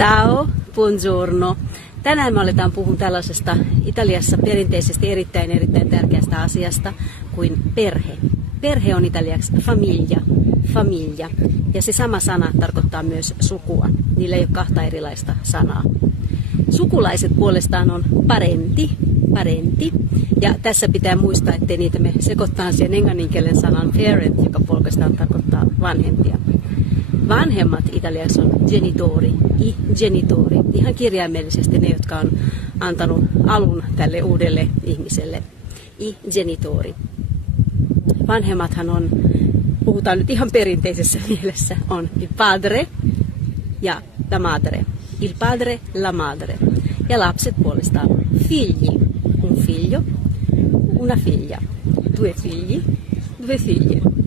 Ciao, buongiorno. Tänään me aletaan puhua tällaisesta Italiassa perinteisesti erittäin tärkeästä asiasta kuin perhe. Perhe on italiaksi famiglia, ja se sama sana tarkoittaa myös sukua. Niillä ei ole kahta erilaista sanaa. Sukulaiset puolestaan on parenti, ja tässä pitää muistaa, ettei niitä me sekoittaa siihen englanninkielen sanan parent, joka puolestaan tarkoittaa vanhempia. Vanhemmat italiaksi on i genitori, ihan kirjaimellisesti ne, jotka on antanut alun tälle uudelle ihmiselle, i genitori. Vanhemmathan on, puhutaan nyt ihan perinteisessä mielessä, on il padre ja la madre. Il padre, la madre. Ja lapset puolestaan figli, un figlio, una figlia, due figli, due figlie.